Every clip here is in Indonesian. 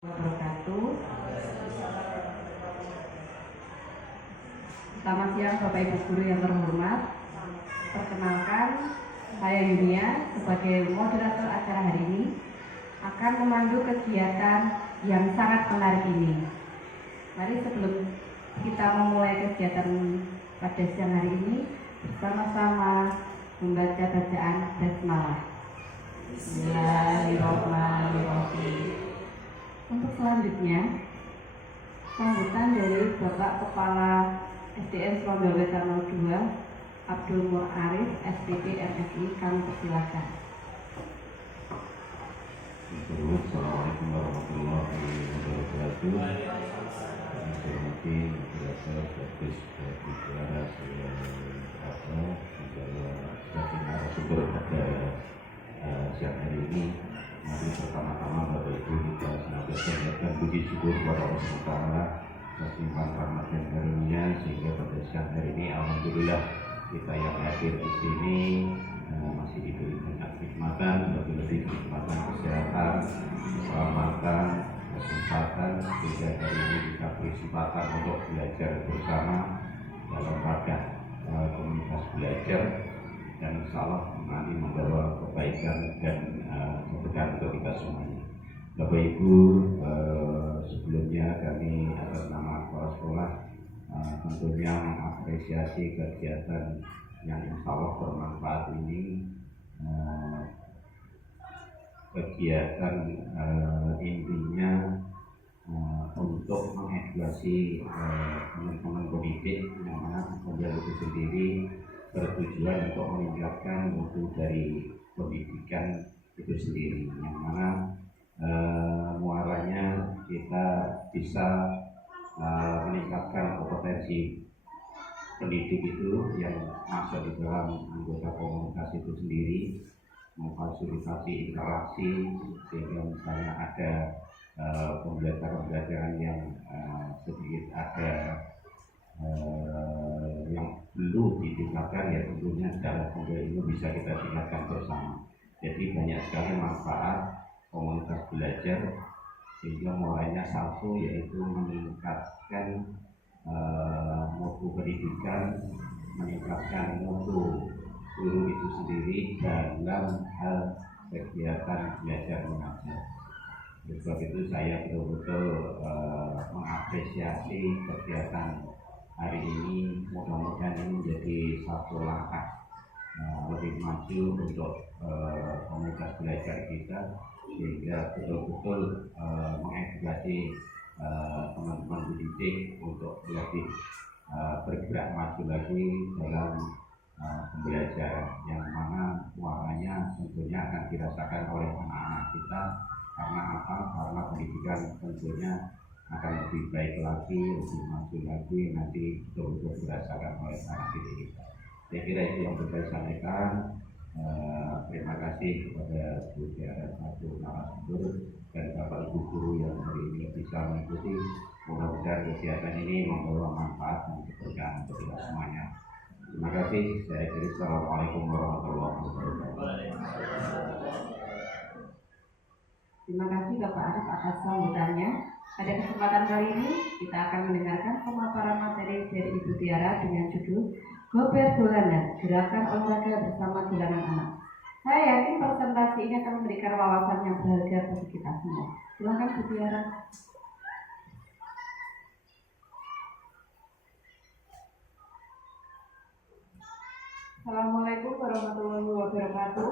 Wabarakatuh. Selamat siang Bapak Ibu Guru yang terhormat. Perkenalkan, saya Yunia sebagai moderator acara hari ini akan memandu kegiatan yang sangat menarik ini. Mari sebelum kita memulai kegiatan pada siang hari ini, bersama-sama membaca bacaan basmalah. Bismillahirrahmanirrahim. Untuk selanjutnya, sambutan dari Bapak Kepala SDN Surabaya 02 Abdul Nur Arif, SPP MSI, kami persilakan. Assalamualaikum warahmatullahi wabarakatuh. Saya hormati Profesor Bagus Bicara sebagai narasumber pada siang hari ini. Mari pertama-tama Bapak Ibu kita senantiasa mengucapkan puji syukur kepada Allah SWT atas limpahan rahmat dan karunia sehingga pada siang hari ini alhamdulillah kita yang hadir di sini masih diberi banyak kenikmatan, lebih-lebih kenikmatan kesehatan, keselamatan, kesempatan sehingga hari ini kita beri kesempatan untuk belajar bersama dalam rangka komunitas belajar dan insya Allah nanti membawa kebaikan dan keberkahan untuk kita semuanya. Bapak Ibu, sebelumnya kami atas nama kepala sekolah tentunya mengapresiasi kegiatan yang insya Allah bermanfaat ini. Kegiatan intinya untuk mengedukasi teman-teman pendidik yang mana kemudian itu sendiri bertujuan untuk meningkatkan mutu dari pendidikan itu sendiri, yang mana muaranya kita bisa meningkatkan kompetensi pendidik itu yang masuk di dalam anggota komunitas itu sendiri, memfasilitasi interaksi sehingga misalnya ada pembelajaran yang sedikit ada yang belum ditingkatkan, ya tentunya secara konkret ini bisa kita tingkatkan bersama. Jadi banyak sekali manfaat komunitas belajar sehingga mulainya satu yaitu meningkatkan mutu pendidikan, meningkatkan mutu guru itu sendiri dalam hal kegiatan belajar mengajar. Sebab itu saya betul-betul mengapresiasi kegiatan hari ini. Mudah-mudahan ini menjadi satu langkah lebih maju untuk komunitas belajar kita sehingga betul-betul mengedukasi teman-teman pendidik untuk lebih bergerak maju lagi dalam pembelajaran yang mana muaranya tentunya akan dirasakan oleh anak-anak kita. Karena apa? Karena pendidikan tentunya akan lebih baik lagi, lebih maju lagi nanti betul-betul dirasakan oleh anak didik kita. Saya kira itu yang bisa saya sampaikan. Terima kasih kepada Bu Tiara satu narasumber dan Bapak Ibu guru yang hari ini bisa mengikuti. Mudah-mudahan kegiatan ini membawa manfaat dan keberkahan untuk kita semuanya. Terima kasih. Saya akhiri. Assalamualaikum warahmatullahi wabarakatuh. Terima kasih Bapak Arif atas sambutannya. Pada kesempatan kali ini kita akan mendengarkan pemaparan materi dari Ibu Tiara dengan judul Gober Dolanan, Gerakan Olahraga Bersama Dolanan Anak. Saya yakin presentasi ini akan memberikan wawasan yang berharga bagi kita semua. Silakan Bu Tiara. Assalamualaikum warahmatullahi wabarakatuh.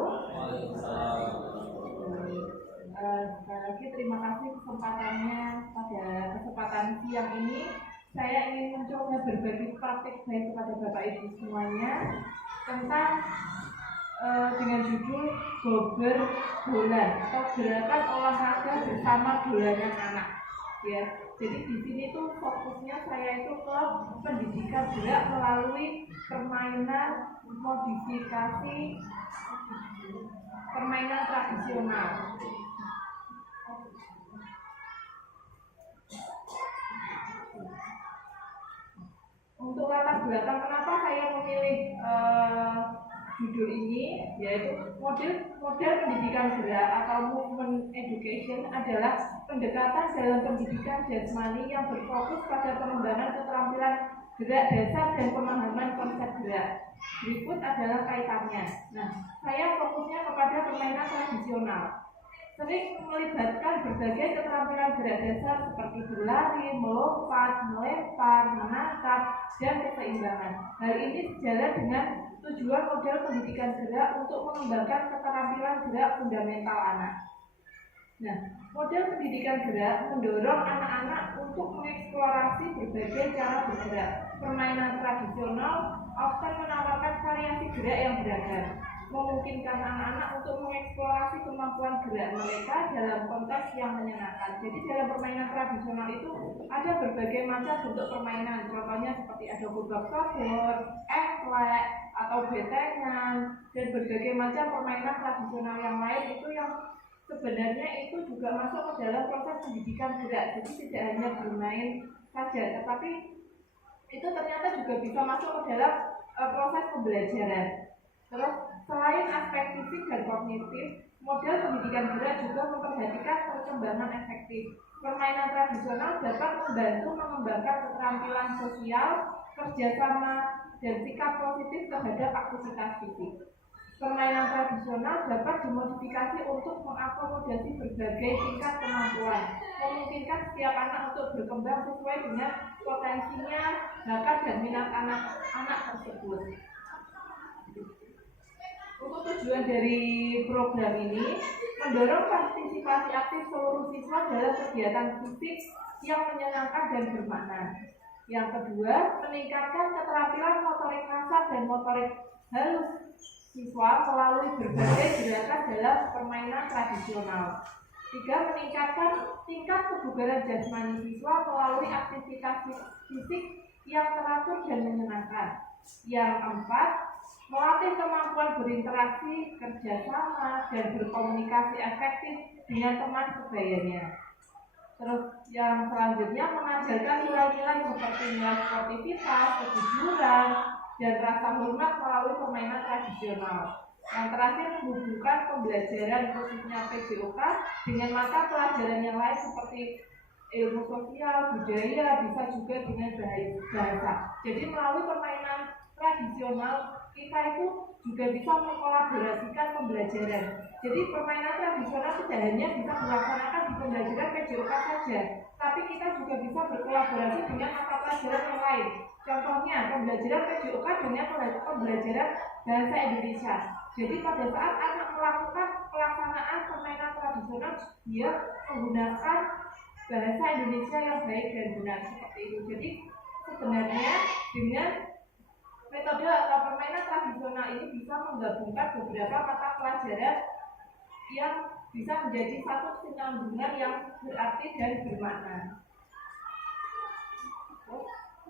Sekali lagi terima kasih kesempatannya. Pada kesempatan siang ini saya ingin mencoba berbagi praktik baik kepada Bapak Ibu semuanya tentang dengan judul Gober Dolan atau Gerakan Olahraga Bersama Dolanan Anak. Ya, jadi di sini tuh fokusnya saya itu ke pendidikan gerak melalui permainan modifikasi permainan tradisional. Untuk latar belakang kenapa saya memilih judul ini, yaitu model pendidikan gerak atau movement education adalah pendekatan dalam pendidikan jasmani yang berfokus pada pengembangan keterampilan gerak dasar dan pemahaman konsep gerak. Berikut adalah kaitannya. Nah, saya fokusnya kepada permainan tradisional. Sering melibatkan berbagai keterampilan gerak dasar seperti berlari, melompat, melempar, menangkap, dan keseimbangan. Hal ini sejalan dengan tujuan model pendidikan gerak untuk mengembangkan keterampilan gerak fundamental anak. Nah, model pendidikan gerak mendorong anak-anak untuk mengeksplorasi berbagai cara bergerak. Permainan tradisional often menawarkan variasi gerak yang beragam, memungkinkan anak-anak untuk mengeksplorasi kemampuan gerak mereka dalam konteks yang menyenangkan. Jadi dalam permainan tradisional itu ada berbagai macam bentuk permainan. Contohnya seperti ada gobak sodor, engklek, atau betengan, dan berbagai macam permainan tradisional yang lain itu yang sebenarnya itu juga masuk ke dalam proses pendidikan gerak. Jadi tidak hanya bermain saja, tetapi itu ternyata juga bisa masuk ke dalam proses pembelajaran. Terus selain aspek fisik dan kognitif, model pendidikan gerak juga memperhatikan perkembangan efektif. Permainan tradisional dapat membantu mengembangkan keterampilan sosial, kerjasama, dan sikap positif terhadap aktivitas fisik. Permainan tradisional dapat dimodifikasi untuk mengakomodasi berbagai tingkat kemampuan, memungkinkan setiap anak untuk berkembang sesuai dengan potensinya, bakat, dan minat anak-anak tersebut. Untuk tujuan dari program ini, mendorong partisipasi aktif seluruh siswa dalam kegiatan fisik yang menyenangkan dan bermakna. Yang kedua, meningkatkan keterampilan motorik kasar dan motorik halus siswa melalui berbagai gerakan dalam permainan tradisional. Tiga, meningkatkan tingkat kebugaran jasmani siswa melalui aktivitas fisik yang teratur dan menyenangkan. Yang keempat, melatih kemampuan berinteraksi, kerjasama, dan berkomunikasi efektif dengan teman sebayanya. Terus yang selanjutnya mengajarkan nilai-nilai seperti nilai sportivitas, kejujuran, dan rasa hormat melalui permainan tradisional. Yang terakhir, menghubungkan pembelajaran khususnya PJOK dengan mata pelajaran yang lain seperti ilmu sosial, budaya, bisa juga dengan bahasa. Jadi melalui permainan tradisional kita itu juga bisa mengkolaborasikan pembelajaran. Jadi permainan tradisional tidak hanya bisa dilaksanakan di pembelajaran PJOK saja, tapi kita juga bisa berkolaborasi dengan mata pelajaran yang lain. Contohnya pembelajaran PJOK dengan pembelajaran bahasa Indonesia. Jadi pada saat anak melakukan pelaksanaan permainan tradisional, dia menggunakan bahasa Indonesia yang baik dan benar seperti itu. Jadi sebenarnya dengan metode atau permainan tradisional ini bisa menggabungkan beberapa mata pelajaran yang bisa menjadi satu kesinambungan yang berarti dan bermakna.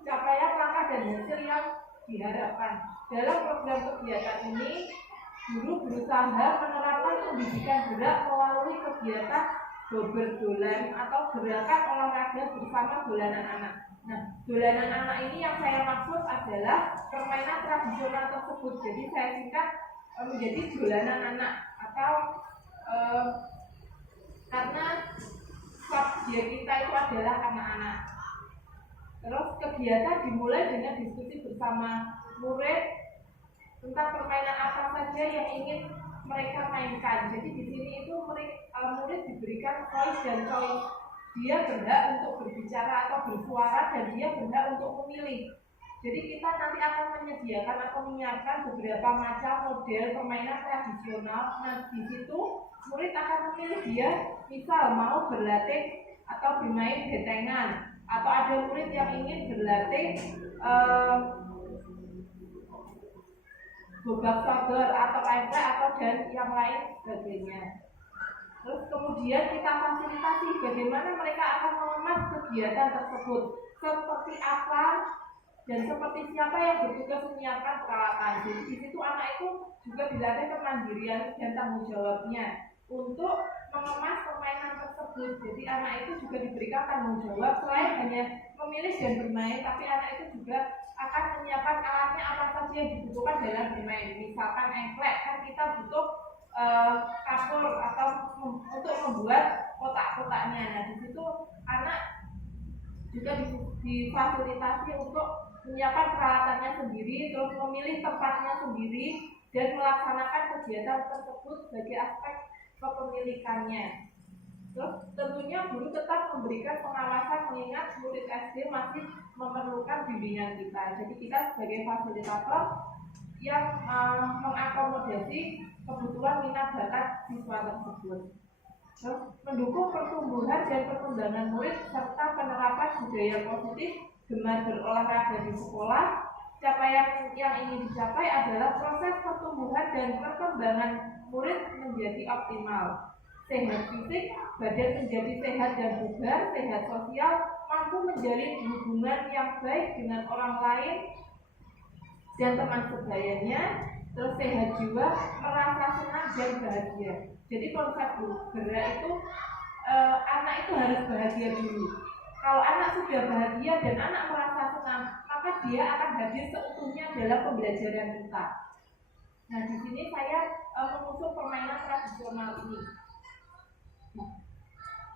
Capaian langkah dan hasil yang diharapkan dalam program kegiatan ini, guru berusaha menerapkan pendidikan gerak melalui kegiatan berdolan atau gerakan olahraga bersama dolanan anak. Nah, dolanan anak ini yang saya maksud adalah permainan tradisional tersebut. Jadi saya singkat menjadi dolanan anak atau karena subjek kita itu adalah anak-anak. Terus kegiatan dimulai dengan diskusi bersama murid tentang permainan apa saja yang ingin mereka mainkan. Jadi di sini itu murid diberikan voice dan choice. Dia berhak untuk berbicara atau bersuara dan dia berhak untuk memilih. Jadi kita nanti akan menyediakan atau menyiapkan beberapa macam model permainan tradisional. Nah di situ murid akan memilih dia misal mau berlatih atau bermain betengan, atau ada murid yang ingin berlatih gobak sodor atau engklek atau dan yang lain sebagainya. Terus kemudian kita fasilitasi bagaimana mereka akan mengemas kegiatan tersebut, seperti apa dan seperti siapa yang bertugas menyiapkan peralatan. Jadi di situ anak itu juga dilatih kemandirian dan tanggung jawabnya untuk mengemas permainan tersebut. Jadi anak itu juga diberikan tanggung jawab, selain hanya memilih dan bermain, tapi anak itu juga akan menyiapkan alatnya apa saja yang dibutuhkan dalam bermain. Misalkan engklek, kan kita butuh kapur atau untuk membuat kotak-kotaknya. Nah, di situ anak juga difasilitasi untuk menyiapkan peralatannya sendiri, terus memilih tempatnya sendiri, dan melaksanakan kegiatan tersebut sebagai aspek kepemilikannya. Terus tentunya guru tetap memberikan pengawasan mengingat murid SD masih memerlukan bimbingan kita. Jadi kita sebagai fasilitator yang mengakomodasi kebutuhan minat bakat siswa tersebut. Terus mendukung pertumbuhan dan perkembangan murid serta penerapan budaya positif gemar berolahraga di sekolah. Capaian yang ingin dicapai adalah proses pertumbuhan dan perkembangan murid menjadi optimal. Sehat fisik, badan menjadi sehat dan bugar, sehat sosial, mampu menjalin hubungan yang baik dengan orang lain dan teman sebayanya, terus sehat jiwa, merasa senang dan bahagia. Jadi konsep gerak itu anak itu harus bahagia dulu. Kalau anak sudah bahagia dan anak merasa senang, maka dia akan hadir seutuhnya dalam pembelajaran kita. Nah, di sini saya mengusung permainan tradisional ini.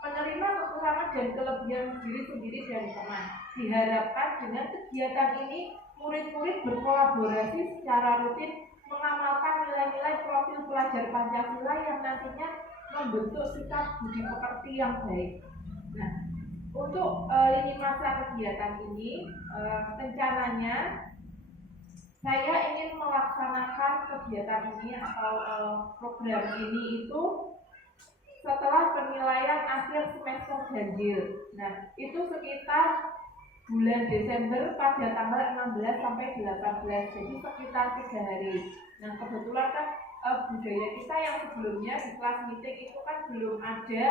Menerima kekurangan dan kelebihan diri sendiri dan teman. Diharapkan dengan kegiatan ini murid-murid berkolaborasi secara rutin mengamalkan nilai-nilai profil pelajar Pancasila yang nantinya membentuk sikap budi pekerti yang baik. Nah, untuk lini masa kegiatan ini rencananya saya ingin melaksanakan kegiatan ini atau program ini itu setelah penilaian akhir semester ganjil. Nah, itu sekitar bulan Desember pada tanggal 16 sampai 18, jadi sekitar 3 hari. Nah, kebetulan kan budaya kita yang sebelumnya di kelas meeting itu kan belum ada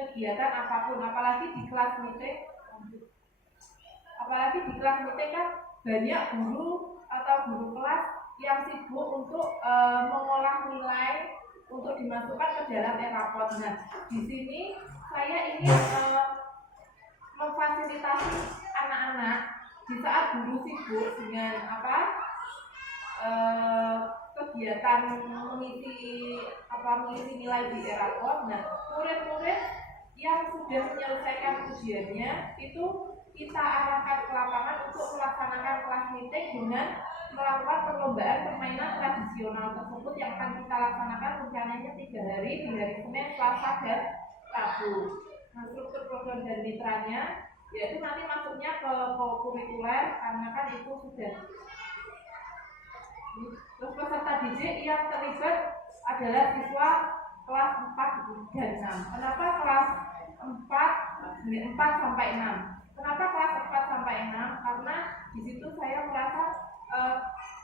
kegiatan apapun, apalagi di kelas meeting kan banyak guru atau guru kelas yang sibuk untuk mengolah nilai untuk dimasukkan ke dalam e-rapot. Nah, di sini saya ingin memfasilitasi anak-anak di saat guru sibuk dengan kegiatan mengisi nilai di e-rapot. Nah, murid-murid yang sudah menyelesaikan ujiannya itu kita arahkan ke lapangan untuk melaksanakan kelas meeting dengan melakukan perlombaan permainan tradisional tersebut yang akan kita laksanakan rencananya 3 hari di hari Senin, Selasa, dan Rabu. Nah, struktur program dan mitranya yaitu nanti masuknya ke kurikuler karena kan itu sudah. Terus peserta didik yang terlibat adalah siswa kelas 4 dan 6. Kenapa kelas 4 sampai 6? Kenapa kelas 4 sampai 6? Karena di situ saya merasa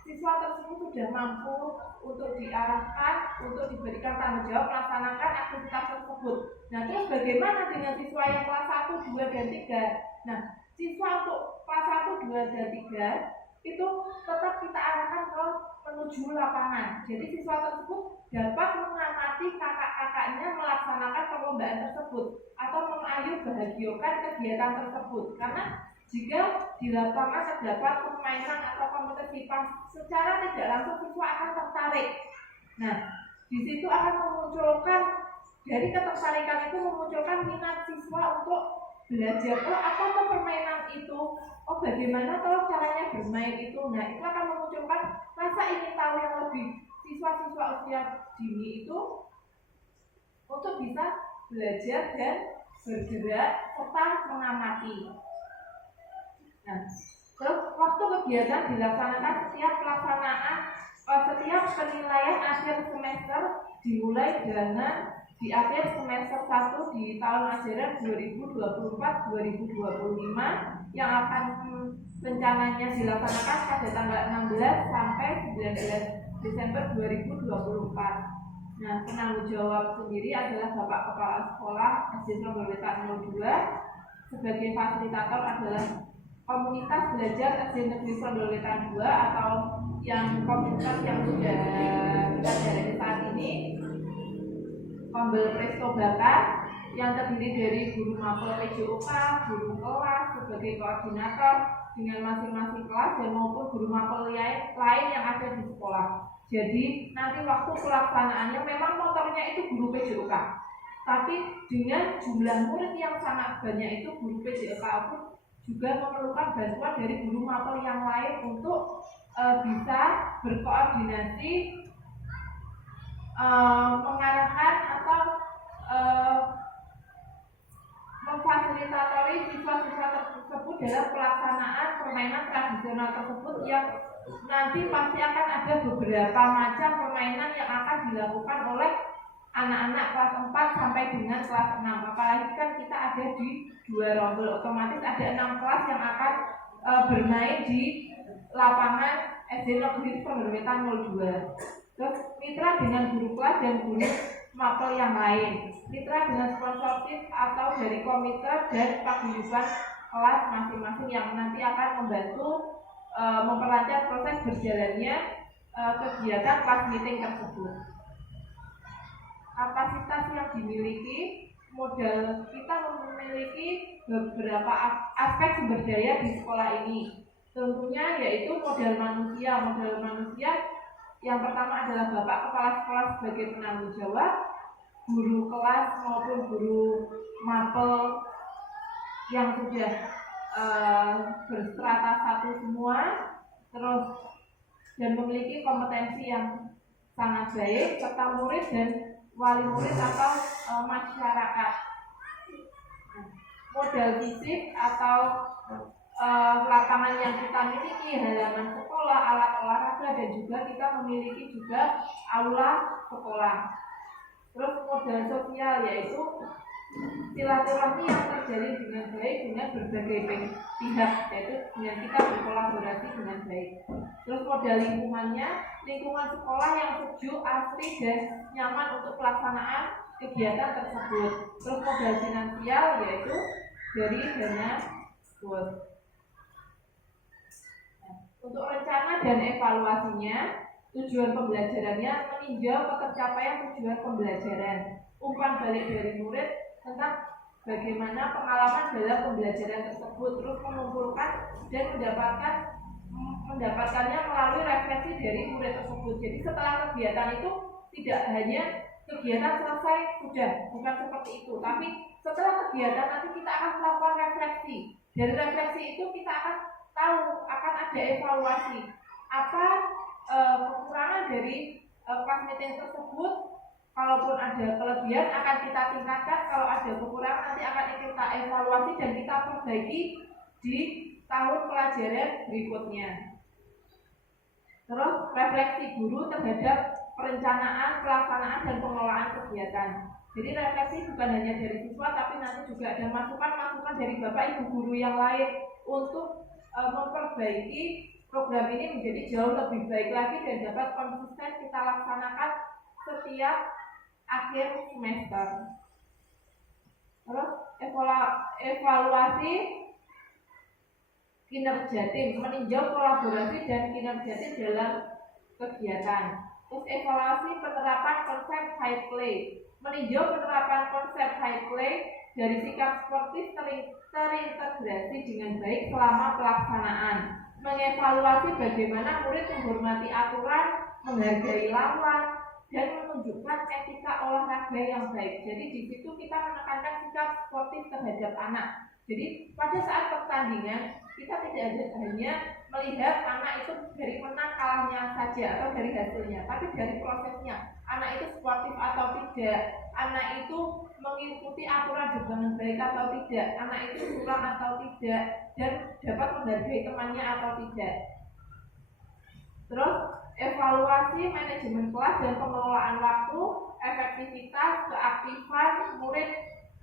siswa tersebut sudah mampu untuk diarahkan, untuk diberikan tanggung jawab melaksanakan aktivitas tersebut. Nah, terus bagaimana dengan siswa yang kelas 1, 2, dan 3? Nah, siswa untuk kelas 1, 2, dan 3 itu tetap kita arahkan ke menuju lapangan. Jadi siswa tersebut dapat mengamati kakak-kakaknya melaksanakan perlombaan tersebut atau bahagiakan kegiatan tersebut. Karena jika di lapangan terdapat permainan atau kompetisi secara tidak langsung siswa akan tertarik. Nah, di situ akan memunculkan dari ketertarikan itu memunculkan minat siswa untuk belajar. Oh, apa tuh permainan itu? Oh, bagaimana tuh caranya bermain itu? Nah, itu akan memunculkan rasa ingin tahu yang lebih siswa-siswa usia dini itu untuk bisa belajar dan bergerak serta mengamati. Nah, terus waktu kegiatan dilaksanakan setiap penilaian akhir semester dimulai dengan di akhir semester 1 di tahun ajaran 2024-2025 yang akan rencananya dilaksanakan pada tanggal 16 sampai 19 Desember 2024. Nah, penanggung jawab sendiri adalah Bapak Kepala Sekolah SD Sondolwetan 02. Sebagai fasilitator adalah komunitas belajar SD Negeri Sondolwetan 2 atau yang komunitas yang sudah kita jalani saat ini. Pembel Presto Baka yang terdiri dari guru mapel PJOK, guru kelas sebagai koordinator dengan masing-masing kelas dan maupun guru mapel lain yang ada di sekolah. Jadi nanti waktu pelaksanaannya memang motornya itu guru PJOK, tapi dengan jumlah murid yang sangat banyak itu guru PJOK pun juga memerlukan bantuan dari guru mapel yang lain untuk bisa berkoordinasi, mengarahkan atau memfasilitatori siswa-siswa tersebut dalam pelaksanaan permainan tradisional tersebut, yang nanti pasti akan ada beberapa macam permainan yang akan dilakukan oleh anak-anak kelas 4 sampai dengan kelas 6. Apalagi kan kita ada di 2 rombel, otomatis ada 6 kelas yang akan bermain di lapangan SD Negeri Penghormatan 02. Terus mitra dengan guru kelas dan guru mapel yang lain, mitra dengan sponsorship atau dari komite dan paguyuban kelas masing-masing yang nanti akan membantu memperlancar proses berjalannya kegiatan kelas meeting tersebut. Kapasitas yang dimiliki, modal kita memiliki beberapa aspek sumber daya di sekolah ini. Tentunya yaitu modal manusia. Modal manusia yang pertama adalah Bapak Kepala Sekolah sebagai penanggung jawab, guru kelas maupun guru mapel yang sudah berstrata 1 semua, terus dan memiliki kompetensi yang sangat baik, serta murid dan wali murid atau masyarakat. Modal fisik atau lapangan yang kita miliki, halaman sekolah, alat olahraga, dan juga kita memiliki juga aula sekolah. Terus modal sosial yaitu silaturahmi yang terjalin dengan baik dengan berbagai pihak, yaitu dengan kita berkolaborasi dengan baik. Terus modal lingkungannya, lingkungan sekolah yang sejuk, asri, dan nyaman untuk pelaksanaan kegiatan tersebut. Terus modal finansial yaitu dari dana bos. Untuk rencana dan evaluasinya, tujuan pembelajarannya meninjau ketercapaian tujuan pembelajaran, umpan balik dari murid tentang bagaimana pengalaman dalam pembelajaran tersebut, terus mengumpulkan dan mendapatkannya melalui refleksi dari murid tersebut. Jadi setelah kegiatan itu tidak hanya kegiatan selesai sudah, bukan seperti itu, tapi setelah kegiatan nanti kita akan melakukan refleksi. Dari refleksi itu kita akan tahu, akan ada evaluasi apa kekurangan dari kelas meeting tersebut. Kalaupun ada kelebihan akan kita tingkatkan, kalau ada kekurangan nanti akan kita evaluasi dan kita perbaiki di tahun pelajaran berikutnya. Terus refleksi guru terhadap perencanaan, pelaksanaan, dan pengelolaan kegiatan. Jadi refleksi bukan hanya dari siswa, tapi nanti juga ada masukan-masukan dari Bapak Ibu guru yang lain untuk memperbaiki program ini menjadi jauh lebih baik lagi dan dapat konsisten kita laksanakan setiap akhir semester. Terus evaluasi kinerja tim, meninjau kolaborasi dan kinerja tim dalam kegiatan. Terus evaluasi penerapan konsep high play, meninjau penerapan konsep high play dari sikap sportif terintegrasi dengan baik selama pelaksanaan. Mengevaluasi bagaimana murid menghormati aturan, menghargai lawan, dan menunjukkan etika olahraga yang baik. Jadi di situ kita menekankan sikap sportif terhadap anak. Jadi pada saat pertandingan kita tidak hanya melihat anak itu dari menang kalahnya saja atau dari hasilnya, tapi dari prosesnya. Anak itu sportif atau tidak, anak itu mengikuti aturan dengan baik atau tidak, anak itu curang atau tidak, dan dapat menghargai temannya atau tidak. Terus evaluasi manajemen kelas dan pengelolaan waktu, efektivitas, keaktifan murid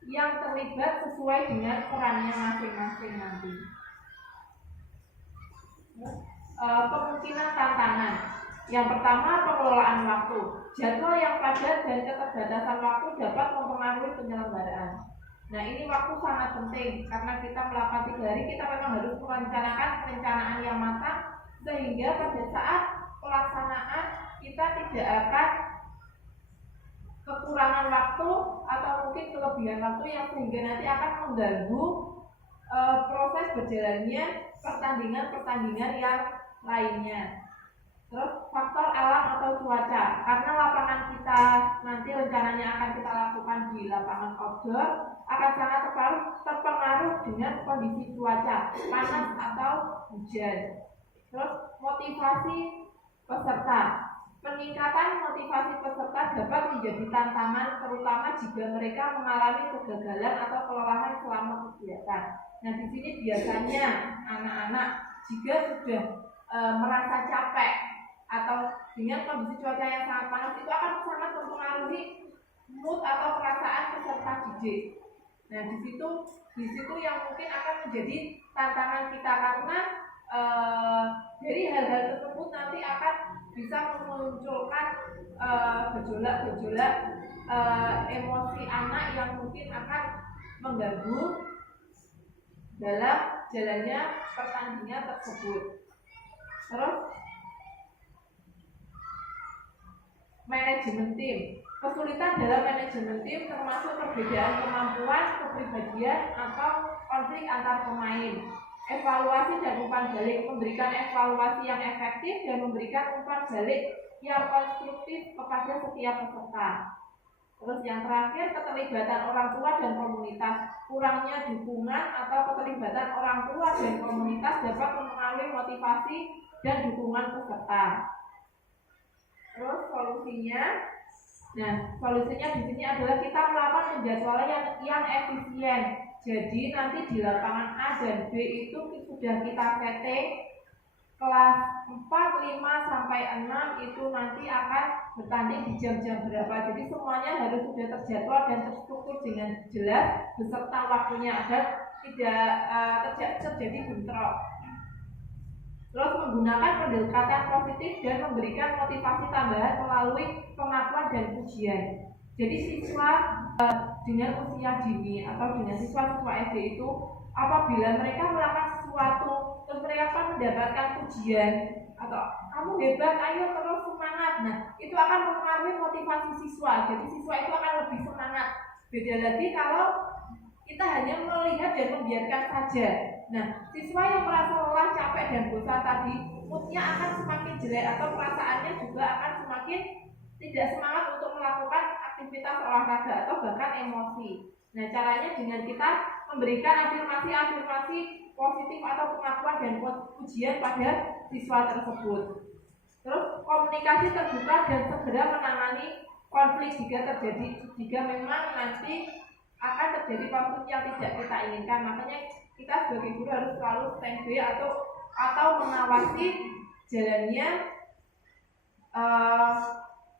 yang terlibat sesuai dengan perannya masing-masing nanti. Kemungkinan tantangan. Yang pertama, pengelolaan waktu. Jadwal yang padat dan keterbatasan waktu dapat mempengaruhi penyelenggaraan. Nah, ini waktu sangat penting karena kita melakukan 3 hari, kita memang harus merencanakan perencanaan yang matang sehingga pada saat pelaksanaan kita tidak akan kekurangan waktu atau mungkin kelebihan waktu yang sehingga nanti akan mengganggu proses berjalannya pertandingan-pertandingan yang lainnya. Terus faktor alam atau cuaca, karena lapangan kita nanti rencananya akan kita lakukan di lapangan outdoor, akan sangat terpengaruh dengan kondisi cuaca, panas atau hujan. Terus motivasi peserta, peningkatan motivasi peserta dapat menjadi tantangan terutama jika mereka mengalami kegagalan atau kelelahan selama kegiatan. Nah, di sini biasanya anak-anak jika sudah merasa capek atau dengan kondisi cuaca yang sangat panas itu akan sangat mempengaruhi mood atau perasaan peserta didik. Nah, di situ yang mungkin akan menjadi tantangan kita karena dari hal-hal tersebut nanti akan bisa memunculkan gejolak-gejolak emosi anak yang mungkin akan mengganggu dalam jalannya pertandingan tersebut. Terus manajemen tim, kesulitan dalam manajemen tim termasuk perbedaan kemampuan, kepribadian atau konflik antar pemain. Evaluasi dan umpan balik, memberikan evaluasi yang efektif dan memberikan umpan balik yang konstruktif kepada setiap peserta. Terus yang terakhir, keterlibatan orang tua dan komunitas. Kurangnya dukungan atau keterlibatan orang tua dan komunitas dapat mempengaruhi motivasi dan dukungan peserta. Terus solusinya, di sini adalah kita melakukan penjadwalan yang efisien. Jadi nanti di lapangan A dan B itu sudah kita setting kelas 4, 5 sampai 6 itu nanti akan bertanding di jam-jam berapa. Jadi semuanya harus sudah terjadwal dan terstruktur dengan jelas beserta waktunya agar tidak terjadi bentrok. Terus menggunakan pendekatan positif dan memberikan motivasi tambahan melalui pengakuan dan pujian. Jadi siswa dengan usia dini atau dengan siswa-siswa SD itu apabila mereka melakukan sesuatu terus mereka akan mendapatkan pujian atau kamu hebat, ayo terus semangat. Nah, itu akan mempengaruhi motivasi siswa. Jadi siswa itu akan lebih semangat. Beda lagi kalau kita hanya melihat dan membiarkan saja. Nah, siswa yang merasa lelah, capek dan bosan tadi, moodnya akan semakin jelek atau perasaannya juga akan semakin tidak semangat untuk melakukan aktivitas olahraga atau bahkan emosi. Nah, caranya dengan kita memberikan afirmasi positif atau pengakuan dan pujian pada siswa tersebut. Terus komunikasi terbuka dan segera menangani konflik jika memang nanti akan terjadi konflik yang tidak kita inginkan. Makanya kita sebagai guru harus selalu standby atau mengawasi jalannya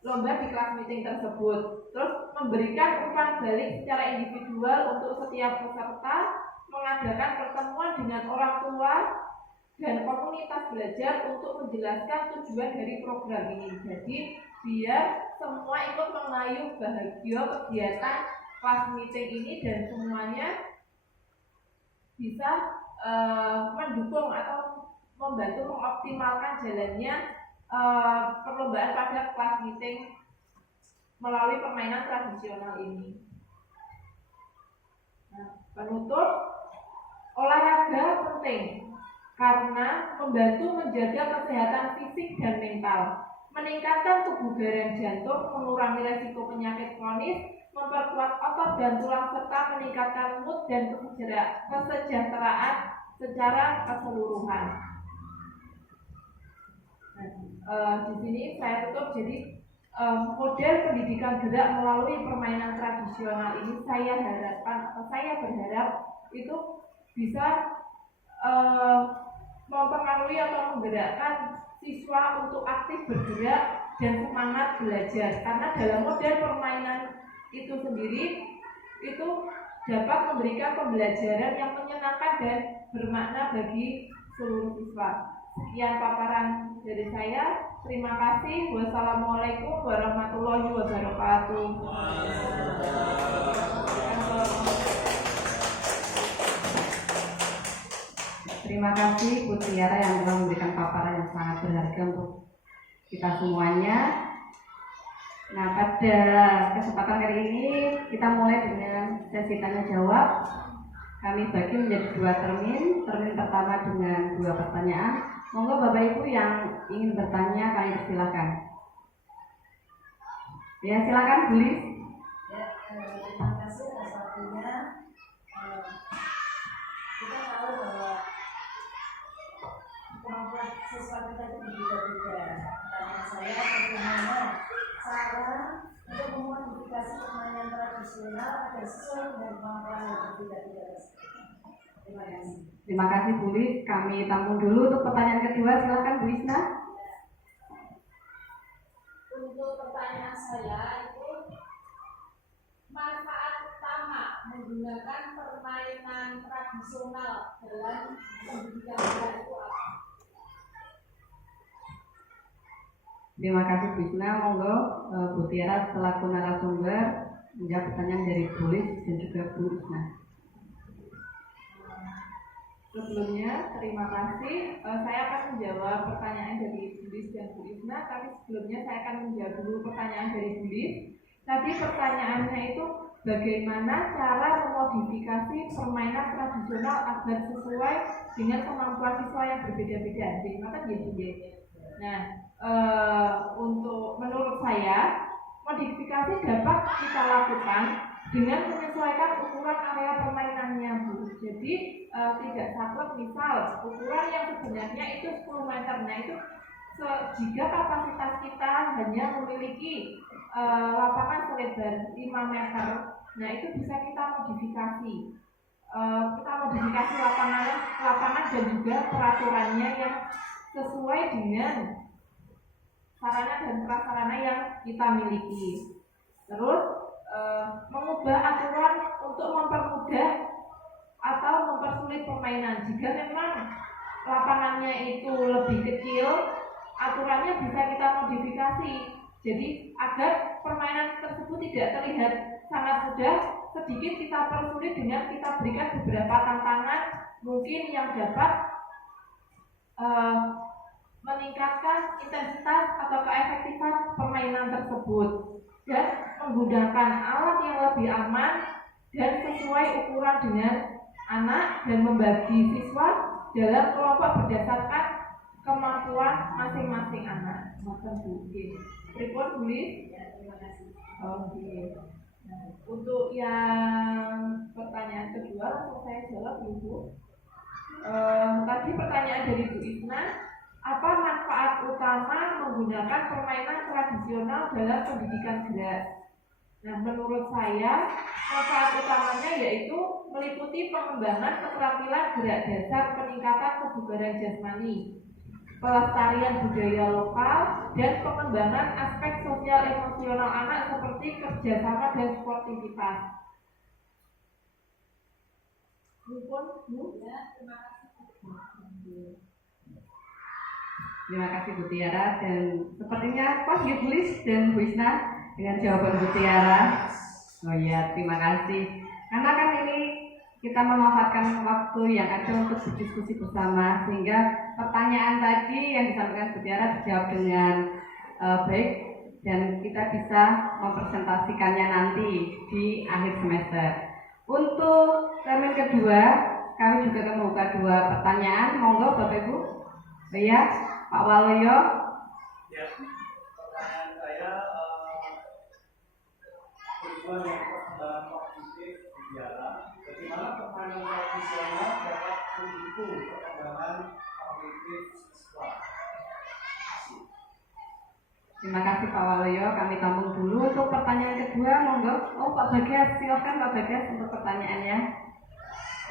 lomba di kelas meeting tersebut. Terus memberikan umpan balik secara individual untuk setiap peserta, mengadakan pertemuan dengan orang tua dan komunitas belajar untuk menjelaskan tujuan dari program ini. Jadi biar semua ikut mengayuh bahagia kegiatan kelas meeting ini dan semuanya bisa mendukung atau membantu mengoptimalkan jalannya perlombaan pada kelas meeting melalui permainan tradisional ini. Nah, penutup, olahraga penting karena membantu menjaga kesehatan fisik dan mental, meningkatkan kebugaran jantung, mengurangi resiko penyakit kronis, memperkuat otot dan tulang serta meningkatkan mood dan kesejahteraan secara keseluruhan. Di sini saya tutup. Jadi model pendidikan gerak melalui permainan tradisional ini saya berharap itu bisa mempengaruhi atau menggerakkan siswa untuk aktif bergerak dan semangat belajar. Karena dalam model permainan itu sendiri itu dapat memberikan pembelajaran yang menyenangkan dan bermakna bagi seluruh siswa. Sekian paparan dari saya. Terima kasih. Wassalamualaikum warahmatullahi wabarakatuh. Terima kasih Bu Tiara yang telah memberikan paparan yang sangat berharga untuk kita semuanya. Nah, pada kesempatan kali ini kita mulai dengan sesi tanya jawab. Kami bagi menjadi 2 termin. Termin pertama dengan 2 pertanyaan, Monggo Bapak Ibu yang ingin bertanya kami persilakan. Ya, silakan Bu Lis. Ya, terima kasih atas waktunya. Kita tahu bahwa kemampuan siswa kita itu berbeda-beda. Pertanyaan saya, bagaimana cara untuk memodifikasi permainan tradisional agar sesuai dengan kemampuan yang berbeda-beda tersebut? Terima kasih. Terima kasih Bu Lis. Kami tampung dulu untuk pertanyaan kedua. Silakan Bu Isna. Untuk pertanyaan saya itu manfaat utama menggunakan permainan tradisional dalam pendidikan anak itu apa? Terima kasih Bu Isna. Monggo Bu Tiara selaku narasumber menjawab pertanyaan dari Bu Lis dan juga Bu Isna. Sebelumnya, terima kasih. Saya akan menjawab pertanyaan dari Bu Lis dan Bu Isna, tapi sebelumnya saya akan menjawab dulu pertanyaan dari Bu Lis. Tadi pertanyaannya itu bagaimana cara memodifikasi permainan tradisional agar sesuai dengan kemampuan siswa yang berbeda-beda. Jadi, maka gitu. Nah, untuk menurut saya, modifikasi dapat kita lakukan dengan menyesuaikan ukuran area permainannya, Bu. Jadi tidak saklek, misal ukuran yang sebenarnya itu 10 meter. Nah itu jika kapasitas kita hanya memiliki lapangan selebar 5 meter, nah itu bisa kita modifikasi. Kita modifikasi lapangan dan juga peraturannya yang sesuai dengan sarana dan prasarana yang kita miliki. Terus mengubah aturan untuk mempermudah atau mempersulit permainan. Jika memang lapangannya itu lebih kecil, aturannya bisa kita modifikasi. Jadi agar permainan tersebut tidak terlihat sangat mudah, sedikit kita persulit dengan kita berikan beberapa tantangan mungkin yang dapat meningkatkan intensitas atau keefektifan permainan tersebut dan menggunakan alat yang lebih aman dan sesuai ukuran dengan anak dan membagi siswa dalam kelompok berdasarkan kemampuan masing-masing anak. Maksud Bu. Report Bu Lis. Ya, terima kasih. Oke. Nah, untuk yang pertanyaan kedua langsung saya jawab Ibu. Tadi pertanyaan dari Bu Isna, apa manfaat utama menggunakan permainan tradisional dalam pendidikan gerak? Nah, menurut saya manfaat utamanya yaitu meliputi pengembangan keterampilan gerak dasar, peningkatan kebugaran jasmani, pelestarian budaya lokal, dan pengembangan aspek sosial emosional anak seperti kerjasama dan sportivitas. Ya, terima kasih. Terima kasih Bu Tiara, dan sepertinya pas Bu Lis dan Bu Isna dengan jawaban Bu Tiara. Oh iya, terima kasih. Karena kan ini kita memanfaatkan waktu yang ada untuk berdiskusi bersama, sehingga pertanyaan tadi yang disampaikan Bu Tiara dijawab dengan baik dan kita bisa mempresentasikannya nanti di akhir semester. Untuk termin kedua, kami juga akan membuka 2 pertanyaan. Monggo Bapak Ibu. Ya, Pak Waluyo. Ya, pertanyaan saya tujuan yang positif biara, bagaimana permainan tradisional dapat mendukung perkembangan kognitif siswa? Terima kasih Pak Waluyo, kami tampung dulu untuk pertanyaan kedua. Monggo. Oh Pak Bagas, silakan Pak Bagas untuk pertanyaannya.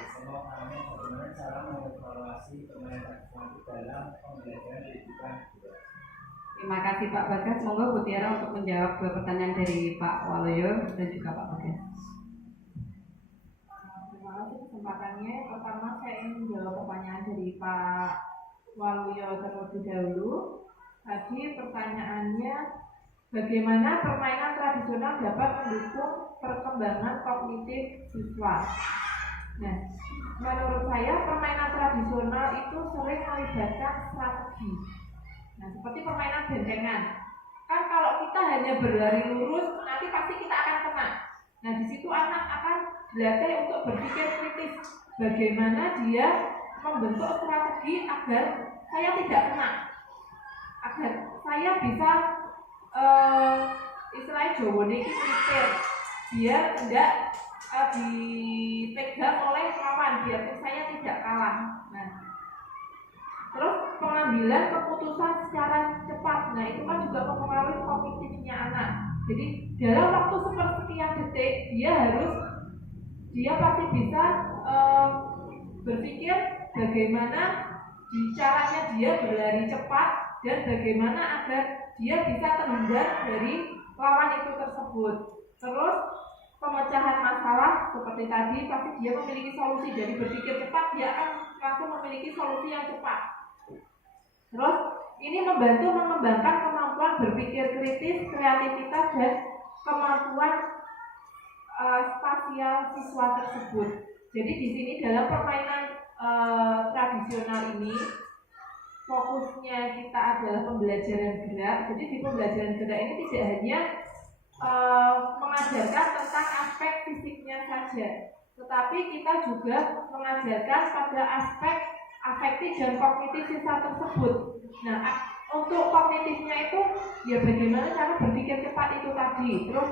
Bagaimana cara mengevaluasi permainan tradisional dalam pembelajaran pendidikan? Terima kasih Pak Bagas. Monggo Bu Tiara untuk menjawab 2 pertanyaan dari Pak Waluyo dan juga Pak Bagas. Terima kasih kesempatannya. Pertama saya ingin menjawab pertanyaan dari Pak Waluyo terlebih dahulu. Tadi pertanyaannya, bagaimana permainan tradisional dapat mendukung perkembangan kognitif siswa? Nah, menurut saya permainan tradisional itu sering melibatkan strategi. Nah, seperti permainan bentengan. Kan kalau kita hanya berlari lurus, nanti pasti kita akan kena. Nah, di situ anak akan dilatih untuk berpikir kritis. Bagaimana dia membentuk strategi agar saya tidak kena, agar saya bisa istilahnya Jawa ini prepare biar tidak dipegang oleh lawan, biar saya tidak kalah. Nah, terus pengambilan keputusan secara cepat, nah itu kan juga mempengaruhi kognitifnya anak. Jadi dalam waktu sepersekian detik dia pasti bisa berpikir bagaimana caranya dia berlari cepat dan bagaimana agar dia bisa terhindar dari lawan itu tersebut. Terus pemecahan masalah seperti tadi pasti dia memiliki solusi, jadi berpikir cepat dia akan langsung memiliki solusi yang cepat. Terus ini membantu mengembangkan kemampuan berpikir kritis, kreativitas dan kemampuan spasial siswa tersebut. Jadi di sini dalam permainan tradisional ini fokusnya kita adalah pembelajaran gerak. Jadi di pembelajaran gerak ini tidak hanya mengajarkan tentang aspek fisiknya saja, tetapi kita juga mengajarkan pada aspek afektif dan kognitif siswa tersebut. Nah, untuk kognitifnya itu ya bagaimana cara berpikir cepat itu tadi, terus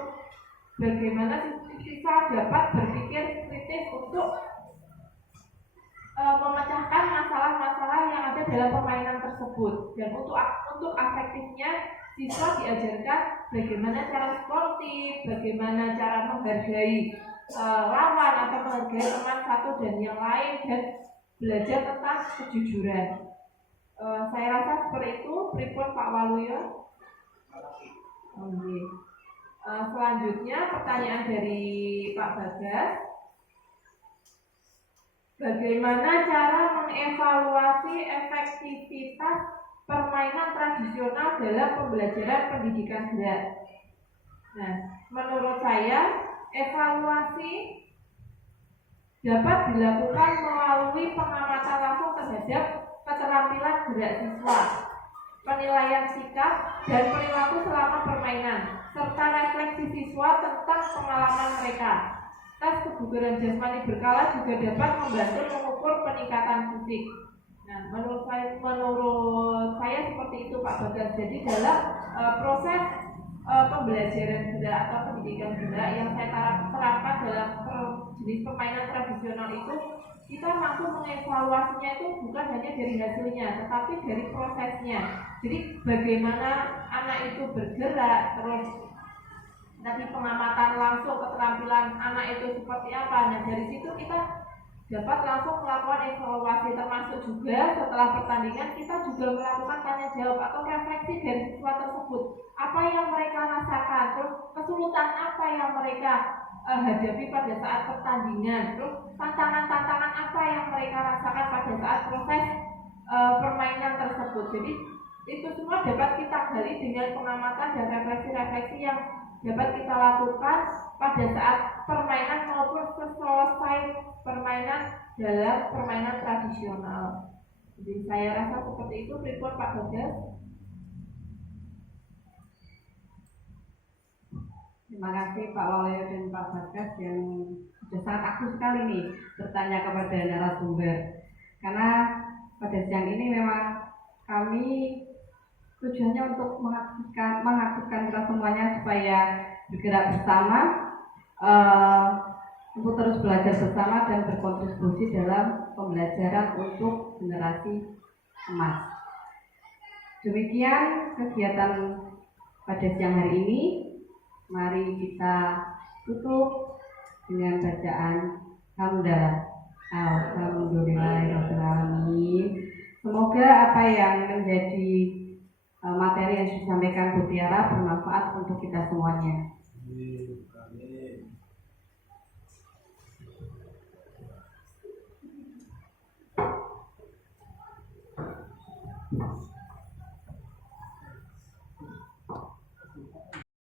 bagaimana siswa dapat berpikir kritis untuk memecahkan masalah-masalah yang ada dalam permainan tersebut. Dan untuk afektifnya siswa diajarkan bagaimana cara sportif, bagaimana cara menghargai lawan atau menghargai teman satu dan yang lain, dan belajar tentang kejujuran. Saya rasa seperti itu. Pripun Pak Waluyo? Selanjutnya pertanyaan dari Pak Bagas. Bagaimana cara mengevaluasi efektivitas permainan tradisional dalam pembelajaran pendidikan gerak? Nah, menurut saya evaluasi dapat dilakukan melalui pengamatan langsung terhadap keterampilan gerak siswa, penilaian sikap dan perilaku selama permainan, serta refleksi siswa tentang pengalaman mereka. Tes kebugaran jasmani berkala juga dapat membantu mengukur peningkatan fisik. Nah, menurut saya seperti itu Pak Bagas. Jadi dalam proses pembelajaran gerak atau pendidikan gerak yang saya terapkan dalam jenis permainan tradisional itu, kita mampu mengevaluasinya itu bukan hanya dari hasilnya, tetapi dari prosesnya. Jadi bagaimana anak itu bergerak, terus tadi pengamatan langsung keterampilan anak itu seperti apa. Nah, dari situ kita dapat langsung melakukan evaluasi, termasuk juga setelah pertandingan kita juga melakukan tanya jawab atau refleksi dari siswa tersebut. Apa yang mereka rasakan, terus kesulitan apa yang mereka hadapi pada saat pertandingan, terus tantangan-tantangan apa yang mereka rasakan pada saat proses permainan tersebut. Jadi itu semua dapat kita gali dengan pengamatan dan refleksi-refleksi yang dapat kita lakukan pada saat permainan maupun selesai permainan dalam permainan tradisional. Jadi saya rasa seperti itu. Pripun Pak Bagas? Terima kasih Pak Waluyo dan Pak Bagas yang sudah sangat aktif sekali nih bertanya kepada narasumber. Karena pada siang ini memang kami tujuannya untuk mengaktifkan kita semuanya supaya bergerak bersama, untuk terus belajar bersama dan berkontribusi dalam pembelajaran untuk generasi emas. Demikian kegiatan pada siang hari ini. Mari kita tutup dengan bacaan hamdalah. Alhamdulillahirrahmanirrahim. Semoga apa yang menjadi materi yang disampaikan Bu Tiara bermanfaat untuk kita semuanya.